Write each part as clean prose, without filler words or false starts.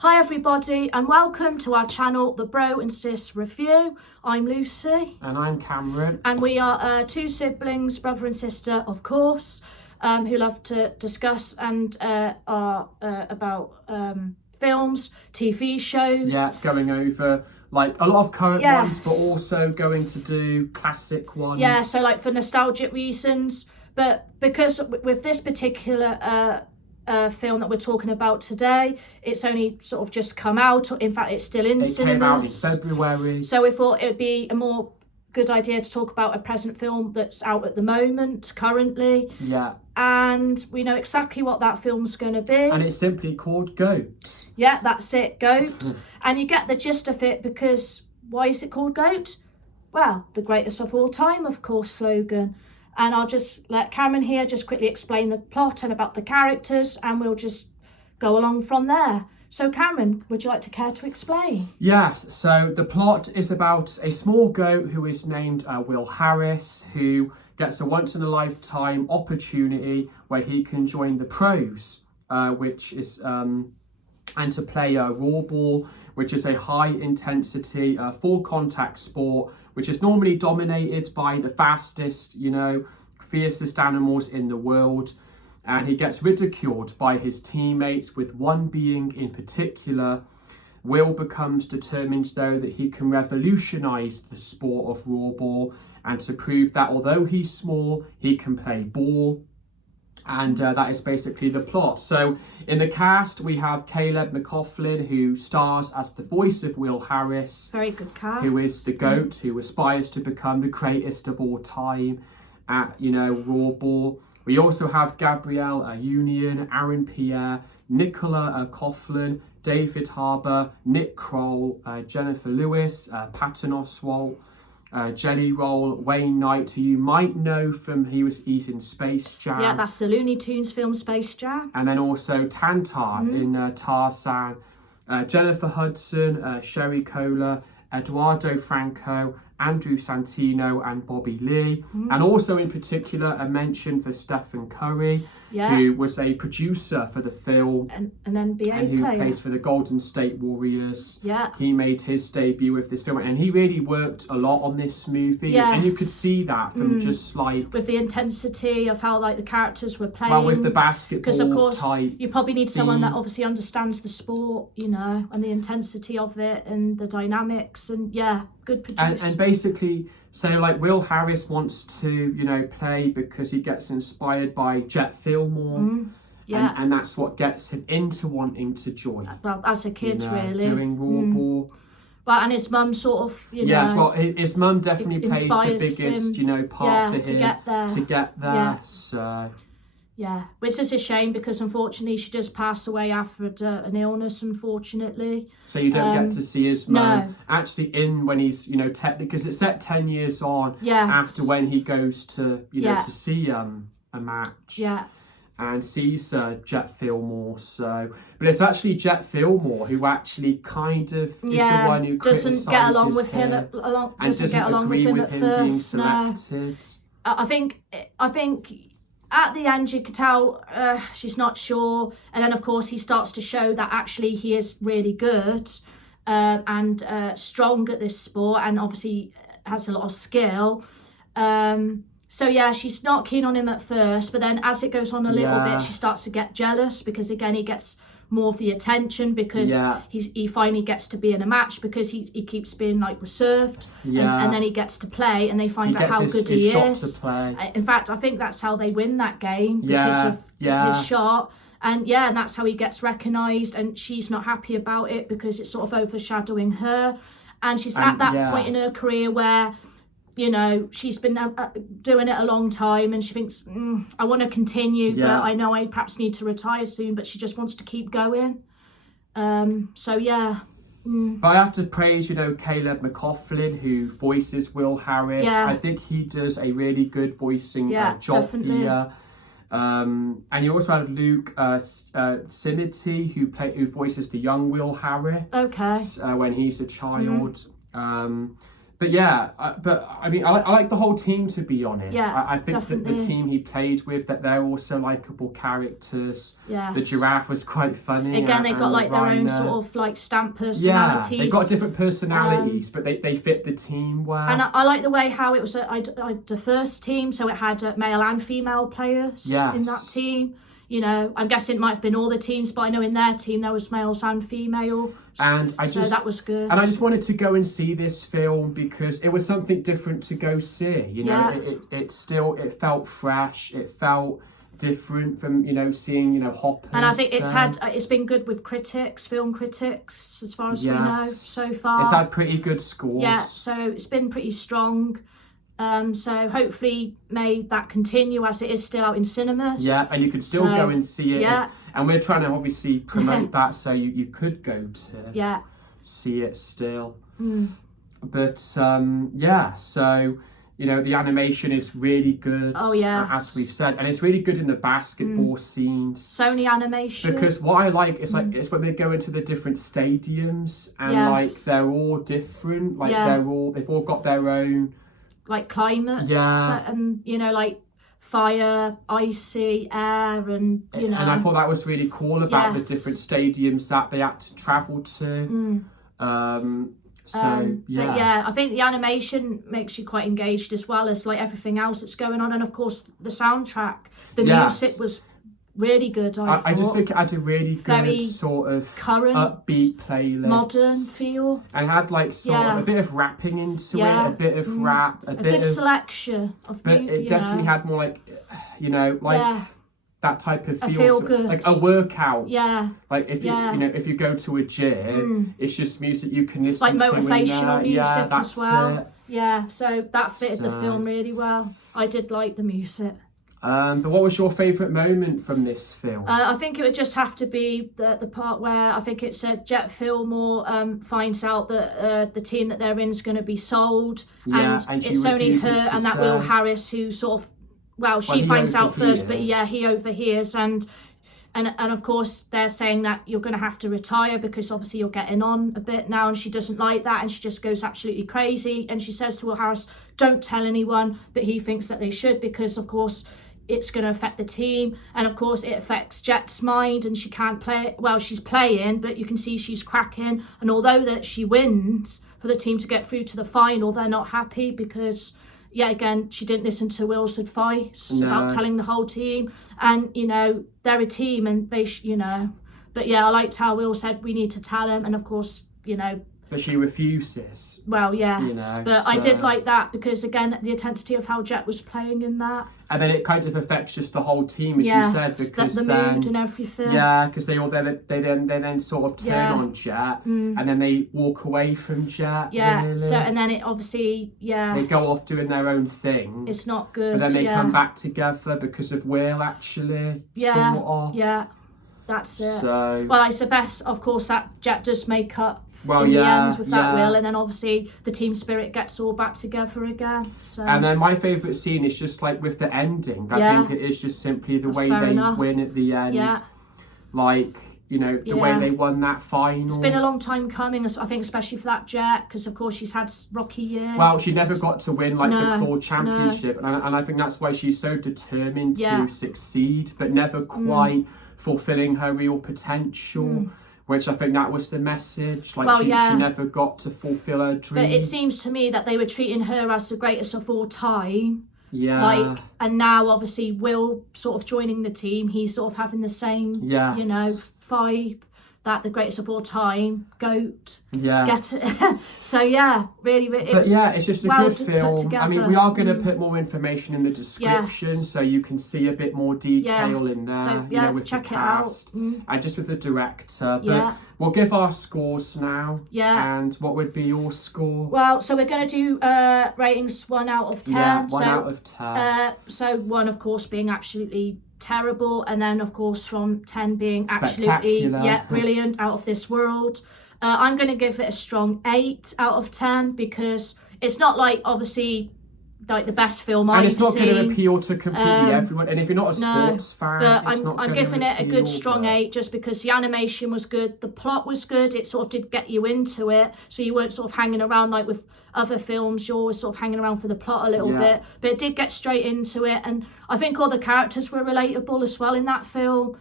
Hi everybody and welcome to our channel, The Bro and Sis Review. I'm Lucy. And I'm Cameron. And we are two siblings, brother and sister of course, who love to discuss and are about films, TV shows. Yeah, going over like a lot of current ones, but also going to do classic ones. Yeah, so like for nostalgic reasons. But because with this particular film that we're talking about today, it's only sort of just come out. In fact, it's still in cinemas. It came out in February. So we thought it would be a more good idea to talk about a present film that's out at the moment, currently. Yeah. And we know exactly what that film's going to be. And it's simply called Goat. Yeah, that's it, Goat. And you get the gist of it because why is it called Goat? Well, the greatest of all time, of course, slogan. And I'll just let Cameron here just quickly explain the plot and about the characters, and we'll just go along from there. So Cameron, would you like to care to explain? Yes, so the plot is about a small goat who is named Will Harris, who gets a once-in-a-lifetime opportunity where he can join the pros, which is, and to play raw ball, which is a high-intensity, full-contact sport, which is normally dominated by the fastest, fiercest animals in the world. And he gets ridiculed by his teammates, with one being in particular. Will becomes determined, though, that he can revolutionise the sport of raw ball, and to prove that although he's small, he can play ball. And that is basically the plot. So in the cast, we have Caleb McLaughlin, who stars as the voice of Will Harris. Very good cast. Who is the GOAT, who aspires to become the greatest of all time at, raw ball. We also have Gabrielle Union, Aaron Pierre, Nicola Coughlin, David Harbour, Nick Kroll, Jennifer Lewis, Patton Oswalt, Jelly Roll, Wayne Knight, who you might know from he's in Space Jam. Yeah, that's the Looney Tunes film Space Jam. And then also Tantar in Tarzan, Jennifer Hudson, Sherry Cola, Eduardo Franco, Andrew Santino and Bobby Lee. And also in particular a mention for Stephen Curry, who was a producer for the film. An NBA and who player. plays for the Golden State Warriors. Yeah. He made his debut with this film, and he really worked a lot on this movie. Yes. And you could see that from just like... with the intensity of how like the characters were playing. Well, with the basketball because of course type you probably need someone that theme. obviously understands the sport, and the intensity of it and the dynamics, and good producer. And basically, so like Will Harris wants to, play because he gets inspired by Jet Fillmore. And that's what gets him into wanting to join. Well, as a kid, really. Doing raw ball. Well, and his mum sort of, Yes, well, his mum definitely plays the biggest, part for him. To get there. To get there, Yeah. so... Yeah, which is a shame because unfortunately she just passed away after an illness, unfortunately. So you don't get to see his mum No. actually when he's, because it's set 10 years on after when he goes to, to see a match. Yeah. And sees Jet Fillmore, but it's actually Jet Fillmore who actually kind of is the one who doesn't get along with him at first. No. I think at the end you could tell she's not sure, and then of course he starts to show that actually he is really good and strong at this sport, and obviously has a lot of skill. So yeah, she's not keen on him at first, but then as it goes on a little bit, she starts to get jealous because again he gets more of the attention because he finally gets to be in a match because he keeps being like reserved, and then he gets to play, and they find out how good he is. To play. In fact, I think that's how they win that game because of his shot. And and that's how he gets recognised, and she's not happy about it because it's sort of overshadowing her, and she's at that point in her career where she's been doing it a long time, and she thinks, I want to continue, but I know I perhaps need to retire soon, but she just wants to keep going. But I have to praise, Caleb McLaughlin, who voices Will Harris. I think he does a really good voicing job definitely. here. And you also have Luke Simity, who voices the young Will Harris. Okay. When he's a child. But yeah, but I mean, I like the whole team, to be honest. Yeah, I think that the team he played with, that they're also likable characters. Yeah. The giraffe was quite funny. Again, they've got like their own sort of like stamp personalities. Yeah, they've got different personalities, but they fit the team well. And I like the way how it was I the first team, so it had male and female players in that team. You know, I'm guessing it might have been all the teams, but I know in their team there was males and female. And so that was good. And I just wanted to go and see this film because it was something different to go see. You know, it felt fresh. It felt different from, you know, seeing, you know, Hoppers. And I think it's been good with critics, film critics, as far as we know so far. It's had pretty good scores. Yeah, so it's been pretty strong. So hopefully may that continue as it is still out in cinemas. Yeah, and you could still go and see it. Yeah. And we're trying to obviously promote that, so you could go to see it still. But so, you know, the animation is really good. Oh yeah. As we've said. And it's really good in the basketball scenes. Sony animation. Because what I like is like it's when they go into the different stadiums and like they're all different. Like they've all got their own like climates and, you know, like fire, icy, air, and, you know. And I thought that was really cool about the different stadiums that they had to travel to. But yeah, I think the animation makes you quite engaged as well as like everything else that's going on. And of course, the soundtrack, the music was really good. I just think it had a really good sort of current, upbeat playlist, modern feel, and had like sort of a bit of rapping into it, a bit of rap, a bit good of selection of but it definitely had more like, you know, like that type of feel good, like a workout. Yeah, like if you you know, if you go to a gym, it's just music you can listen like to, motivational music as well. It. Yeah, so that fitted the film really well. I did like the music. But what was your favourite moment from this film? I think it would just have to be the part where I think it's Jet Fillmore finds out that the team that they're in is going to be sold, and it's only her and that Will Harris who sort of, she finds out first, but he overhears, and of course they're saying that you're going to have to retire because obviously you're getting on a bit now, and she doesn't like that, and she just goes absolutely crazy, and she says to Will Harris, don't tell anyone, but he thinks that they should because of course it's going to affect the team, and of course it affects Jet's mind, and she can't play. Well, she's playing, but you can see she's cracking, and although that she wins for the team to get through to the final, they're not happy because again, she didn't listen to Will's advice about telling the whole team, and you know, they're a team and they you know, but I liked how Will said we need to tell him, and of course, you know, but she refuses. Well, yes, you know, but I did like that because again, the intensity of how Jet was playing in that. And then it kind of affects just the whole team, as you said, because the mood and everything. Yeah, because they then sort of turn on Jet, and then they walk away from Jet. Yeah. Really. So and then it obviously they go off doing their own thing. It's not good. But then they come back together because of Will, actually. Yeah. Sort of. Yeah. That's it. So. Well, it's the best, of course, that Jet does make up. Well, in the end with that Will, and then obviously the team spirit gets all back together again. So. And then my favourite scene is just like with the ending. I think it is just simply the way they win at the end. Yeah. Like, you know, the way they won that final. It's been a long time coming, I think, especially for that Jet, because of course she's had rocky years. Well, she never got to win like the core championship, and I think that's why she's so determined to succeed, but never quite fulfilling her real potential. Which I think that was the message. Like she never got to fulfill her dream. But it seems to me that they were treating her as the greatest of all time. Yeah. Like, and now obviously Will sort of joining the team, he's sort of having the same, you know, vibe. That the greatest of all time, GOAT. Yeah. Get it? So really. But it's just a good film. I mean, we are going to put more information in the description, so you can see a bit more detail in there. So, you know, with the cast and just with the director. But we'll give our scores now. Yeah. And what would be your score? Well, so we're going to do ratings 1 out of 10. Yeah, 1 out of 10. So 1, of course, being absolutely terrible, and then of course from 10 being absolutely brilliant, out of this world. I'm going to give it a strong 8 out of 10 because it's not like obviously like the best film and I've it's not seen. going to appeal to completely everyone. And if you're not a sports fan, but it's not I'm gonna giving it a appeal, good strong 8 just because the animation was good, the plot was good. It sort of did get you into it, so you weren't sort of hanging around like with other films. You're always sort of hanging around for the plot a little bit, but it did get straight into it. And I think all the characters were relatable as well in that film.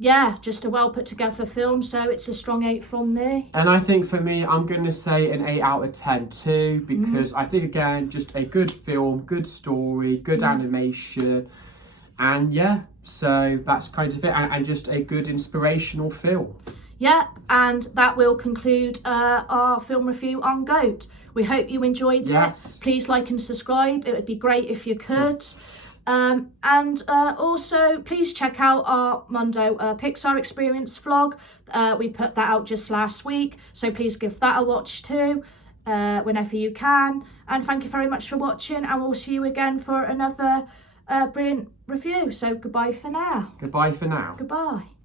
Yeah, just a well put together film, so it's a strong 8 from me. And I think for me, I'm going to say an 8 out of 10 too, because I think, again, just a good film, good story, good animation, and yeah, so that's kind of it, and just a good inspirational film. Yeah, and that will conclude our film review on GOAT. We hope you enjoyed it. Please like and subscribe. It would be great if you could. And also, please check out our Mondo Pixar Experience vlog. We put that out just last week, so please give that a watch too, whenever you can. And thank you very much for watching, and we'll see you again for another brilliant review. So goodbye for now. Goodbye for now. Goodbye.